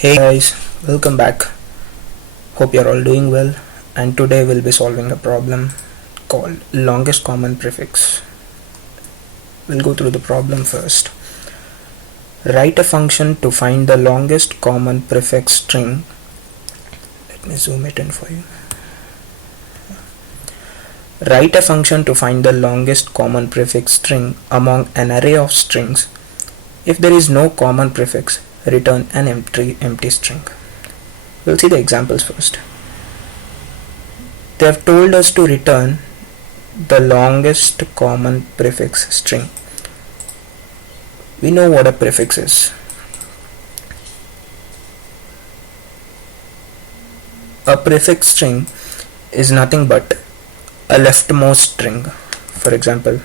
Hey guys, welcome back. Hope you're all doing well, and today we'll be solving a problem called longest common prefix. We'll go through the problem first. Write a function to find the longest common prefix string. Let me zoom it in for you. Write a function to find the longest common prefix string among an array of strings. If there is no common prefix, return an empty string. We'll see the examples first. They have told us to return the longest common prefix string. We know what a prefix is. A prefix string is nothing but a leftmost string. For example,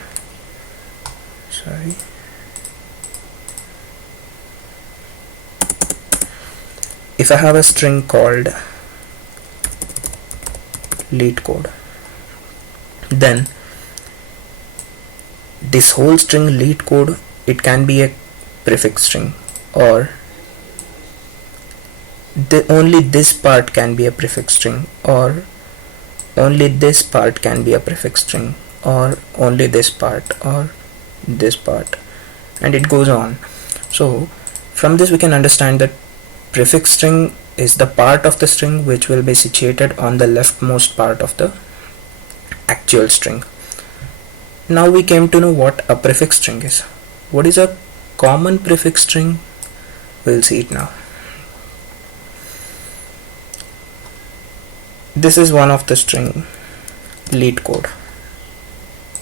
if I have a string called LeetCode, then this whole string LeetCode, it can be a prefix string, or only this part can be a prefix string, or only this part can be a prefix string, or only this part, or this part, and it goes on. So from this we can understand that prefix string is the part of the string which will be situated on the leftmost part of the actual string. Now we came to know what a prefix string is. What is a common prefix string? We'll see it now. This is one of the string LeetCode,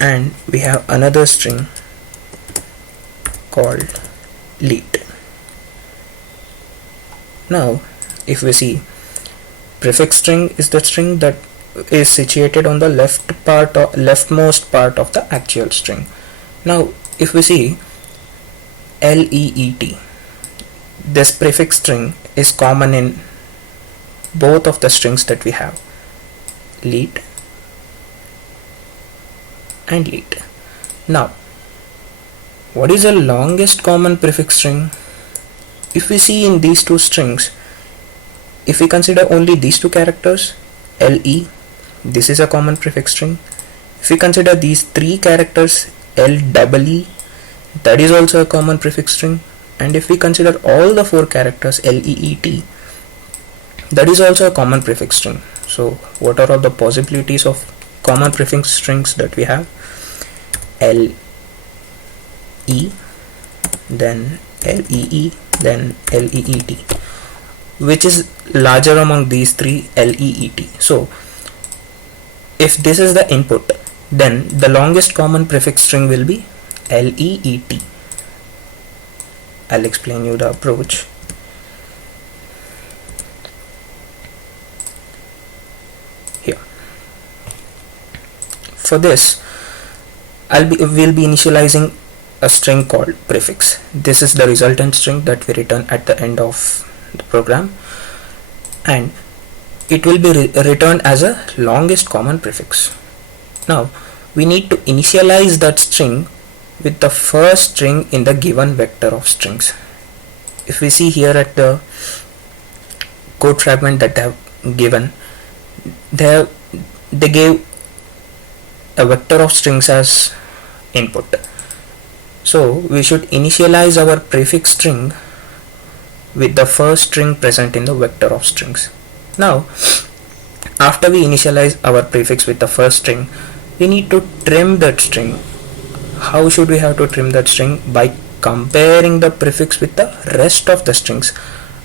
and we have another string called Leet. Now if we see, prefix string is the string that is situated on the leftmost part of the actual string. Now if we see LEET, this prefix string is common in both of the strings that we have, Leet and Leet. Now what is the longest common prefix string? If we see in these two strings, if we consider only these two characters, LE, this is a common prefix string. If we consider these three characters, LEE, that is also a common prefix string. And if we consider all the four characters, LEET, that is also a common prefix string. So what are all the possibilities of common prefix strings that we have? LE, then LEE, then LEET. Which is larger among these three? LEET. So if this is the input, then the longest common prefix string will be LEET. I'll explain you the approach. Here. For this, we'll be initializing a string called prefix. This is the resultant string that we return at the end of the program, and it will be returned as a longest common prefix. Now we need to initialize that string with the first string in the given vector of strings. If we see here at the code fragment that they have given, they gave a vector of strings as input. So we should initialize our prefix string with the first string present in the vector of strings. Now after we initialize our prefix with the first string, we need to trim that string. How should we have to trim that string? By comparing the prefix with the rest of the strings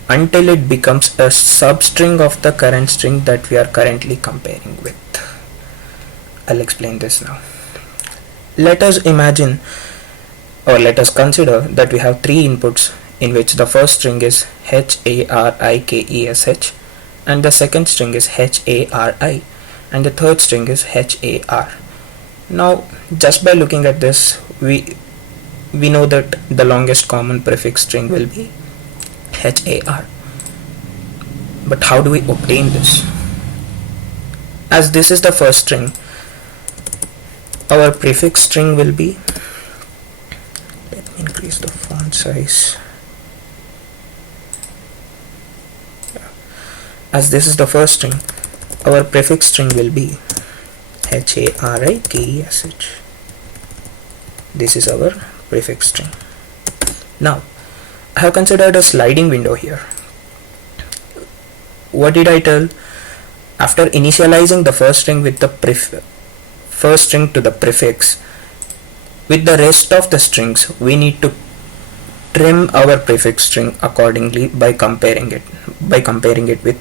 until it becomes a substring of the current string that we are currently comparing with. I'll explain this now. Let us imagine, or let us consider that we have three inputs in which the first string is HARIKESH, and the second string is HARI, and the third string is HAR. Now just by looking at this, we know that the longest common prefix string will be HAR. But how do we obtain this? As this is the first string, our prefix string will be, let me increase the font size, as this is the first string, our prefix string will be HARIKESH. This is our prefix string. Now I have considered a sliding window here. What did I tell? After initializing the first string with the first string to the prefix, with the rest of the strings we need to trim our prefix string accordingly by comparing it with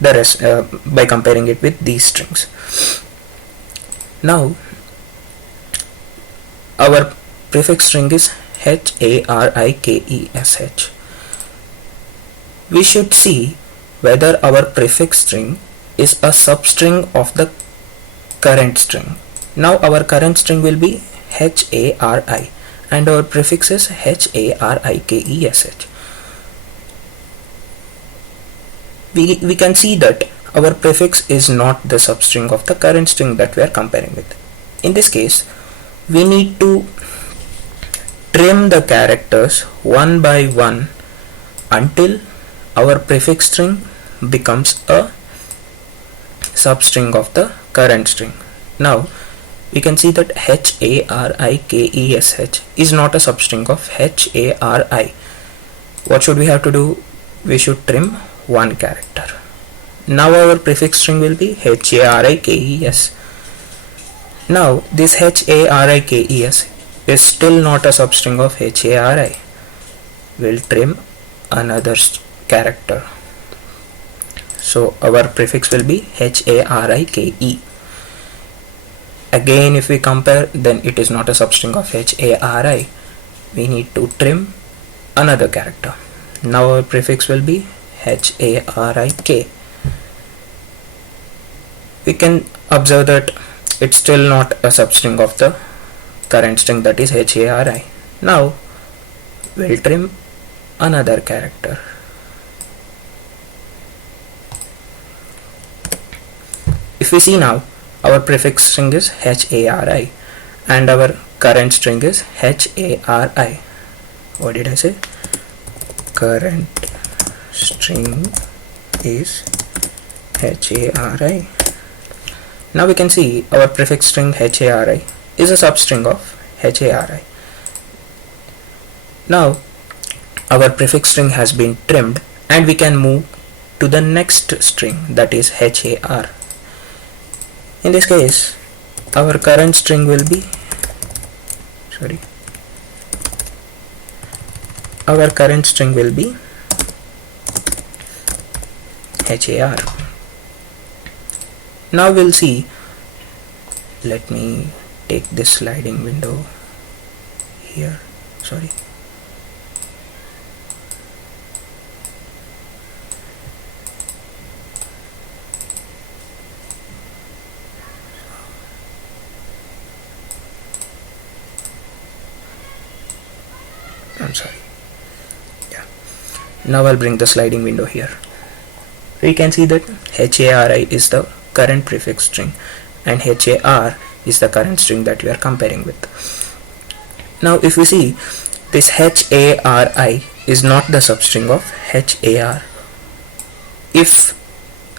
the rest, by comparing it with these strings. Now our prefix string is HARIKESH. We should see whether our prefix string is a substring of the current string. Now our current string will be HARI and our prefix is HARIKESH. We can see that our prefix is not the substring of the current string that we are comparing with. In this case, we need to trim the characters one by one until our prefix string becomes a substring of the current string. Now we can see that HARIKESH is not a substring of HARI. What should we have to do? We should trim one character. Now our prefix string will be HARIKES. Now this HARIKES is still not a substring of HARI. We'll trim another character. So our prefix will be HARIKE. Again, if we compare, then it is not a substring of HARI. We need to trim another character. Now our prefix will be HARIK. We can observe that it's still not a substring of the current string, that is HARI. Now we'll trim another character. If we see now, our prefix string is HARI and our current string is HARI. What did I say? Current string is HARI. Now we can see our prefix string HARI is a substring of HARI. Now our prefix string has been trimmed and we can move to the next string, that is HAR. In this case, our current string will be HAR. Now we'll see, let me take this sliding window here, Now I'll bring the sliding window here. We can see that HARI is the current prefix string and HAR is the current string that we are comparing with. Now if we see, this HARI is not the substring of HAR. If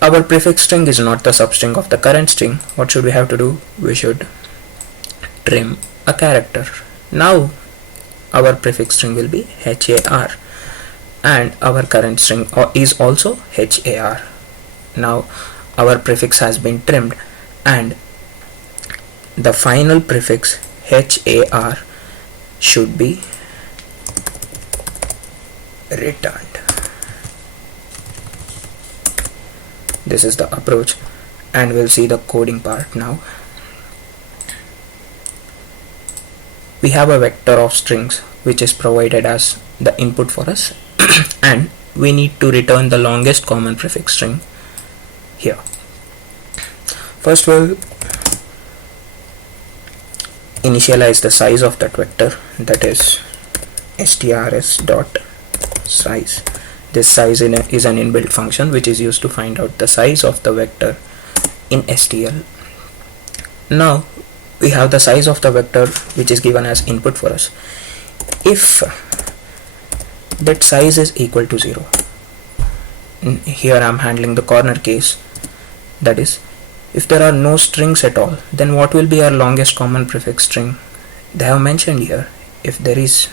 our prefix string is not the substring of the current string, what should we have to do? We should trim a character. Now our prefix string will be HAR and our current string is also HAR. Now our prefix has been trimmed and the final prefix HAR should be returned. This is the approach, and we'll see the coding part now. We have a vector of strings which is provided as the input for us and we need to return the longest common prefix string here. First we'll initialize the size of that vector, that is strs.size. This size is an inbuilt function which is used to find out the size of the vector in STL. Now we have the size of the vector which is given as input for us. If that size is equal to 0, here I'm handling the corner case. That is, if there are no strings at all, then what will be our longest common prefix string? They have mentioned here, if there is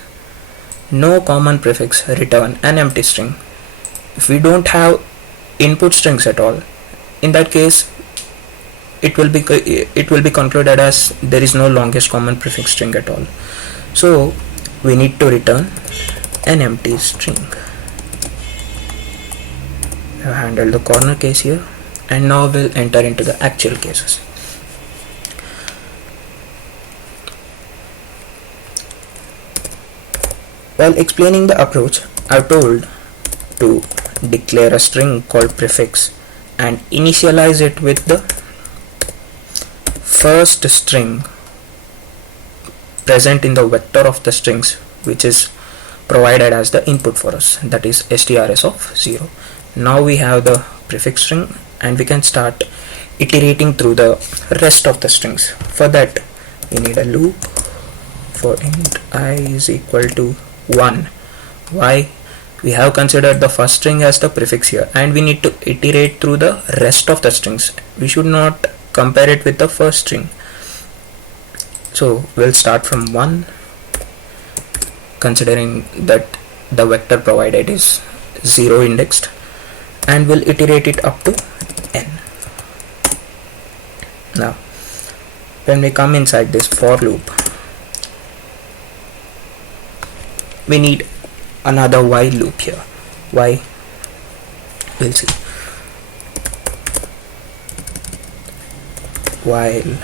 no common prefix, return an empty string. If we don't have input strings at all, in that case it will be concluded as there is no longest common prefix string at all. So we need to return an empty string. I've handled the corner case here, and now we'll enter into the actual cases. While explaining the approach, I've told to declare a string called prefix and initialize it with the first string present in the vector of the strings, which is provided as the input for us, that is strs of 0. Now we have the prefix string and we can start iterating through the rest of the strings. For that we need a loop for int I is equal to 1. Why? We have considered the first string as the prefix here, and we need to iterate through the rest of the strings. We should not compare it with the first string. So we'll start from 1, considering that the vector provided is 0 indexed, and we'll iterate it up to n. Now when we come inside this for loop, we need another while loop here. Why? We'll see. While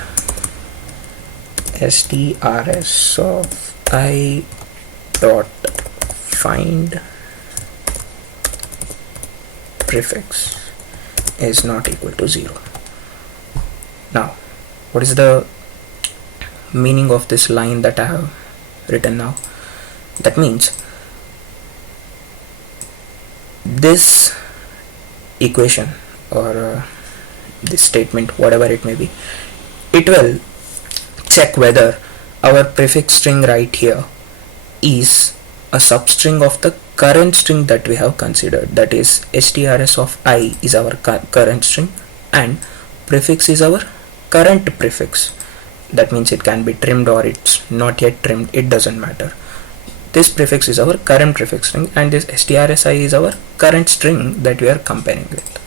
strs of I dot find prefix is not equal to 0. Now what is the meaning of this line that I have written now? That means this equation or this statement, whatever it may be, it will check whether our prefix string right here is a substring of the current string that we have considered, that is strs of I is our current string and prefix is our current prefix. That means it can be trimmed or it's not yet trimmed, it doesn't matter. This prefix is our current prefix string and this strsi is our current string that we are comparing with.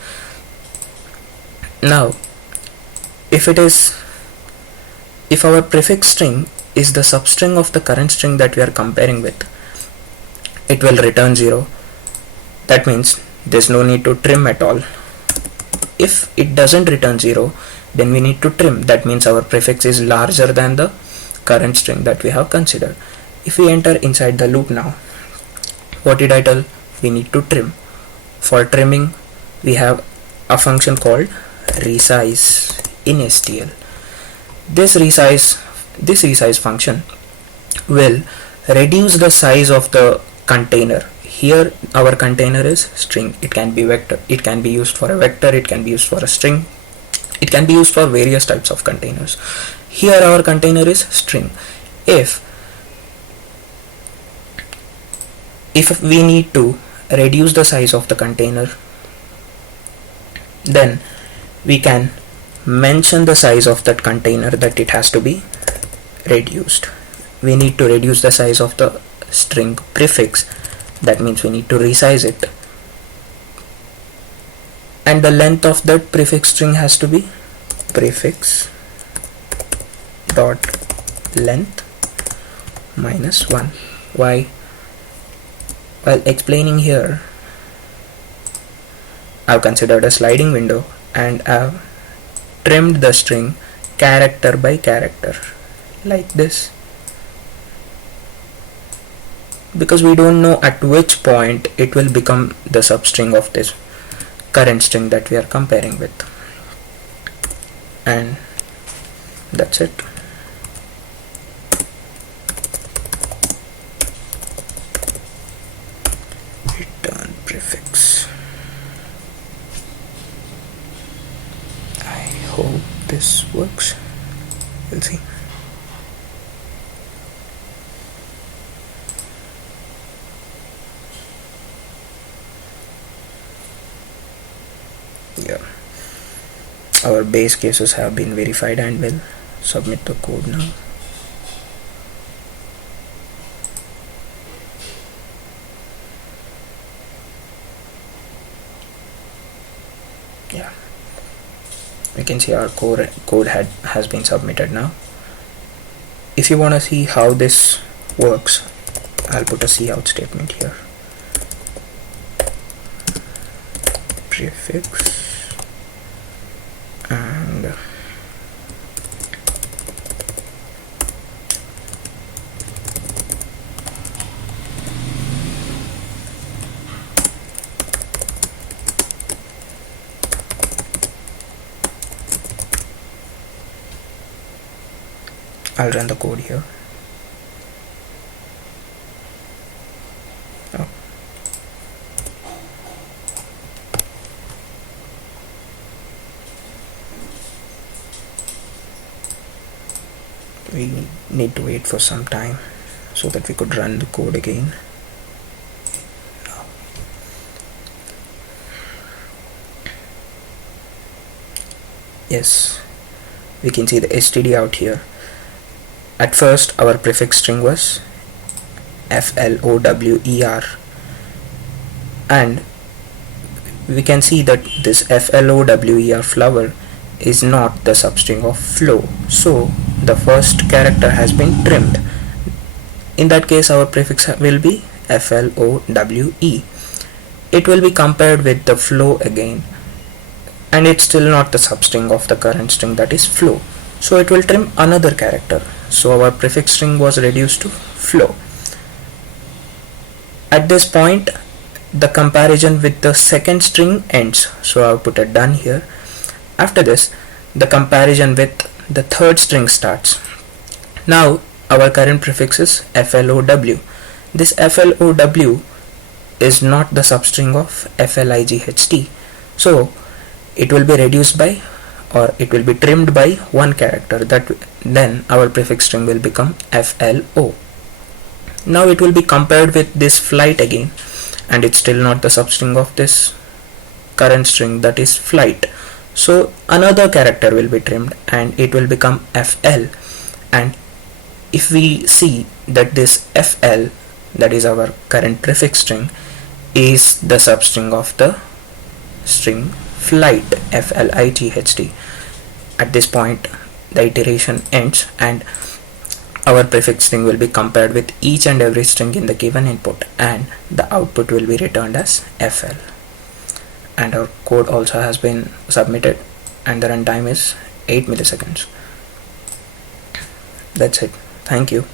Now if our prefix string is the substring of the current string that we are comparing with, it will return 0. That means there's no need to trim at all. If it doesn't return 0, then we need to trim. That means our prefix is larger than the current string that we have considered. If we enter inside the loop now, what did I tell? We need to trim. For trimming, we have a function called resize in STL. This resize function will reduce the size of the container. Here our container is string. It can be vector, it can be used for a vector, it can be used for a string, it can be used for various types of containers. Here our container is string. If we need to reduce the size of the container, then we can mention the size of that container that it has to be reduced. We need to reduce the size of the string prefix. That means we need to resize it, and the length of that prefix string has to be prefix dot length minus 1. Why? While explaining here, I've considered a sliding window and I've trimmed the string character by character like this, because we don't know at which point it will become the substring of this current string that we are comparing with. And that's it. Return prefix. I hope this works. We'll see. Yeah, our base cases have been verified, and we'll submit the code now. Yeah, we can see our code has been submitted now. If you want to see how this works, I'll put a cout statement here. Prefix and I'll run the code here. Oh. We need to wait for some time so that we could run the code again. Yes, we can see the std out here. At first our prefix string was flower, and we can see that this flower flower is not the substring of flow, so the first character has been trimmed. In that case our prefix will be flowe. It will be compared with the flow again, and it's still not the substring of the current string, that is flow, so it will trim another character. So our prefix string was reduced to flow. At this point the comparison with the second string ends, so I'll put a done here. After this the comparison with the third string starts. Now our current prefix is flow. This flow is not the substring of flight, so it will be reduced by, or it will be trimmed by one character. Then our prefix string will become flo. Now it will be compared with this flight again, and it's still not the substring of this current string, that is flight, so another character will be trimmed and it will become fl. And if we see that this fl, that is our current prefix string, is the substring of the string flight, flight, at this point the iteration ends and our prefix string will be compared with each and every string in the given input, and the output will be returned as fl. And our code also has been submitted, and the runtime is 8 milliseconds. That's it. Thank you.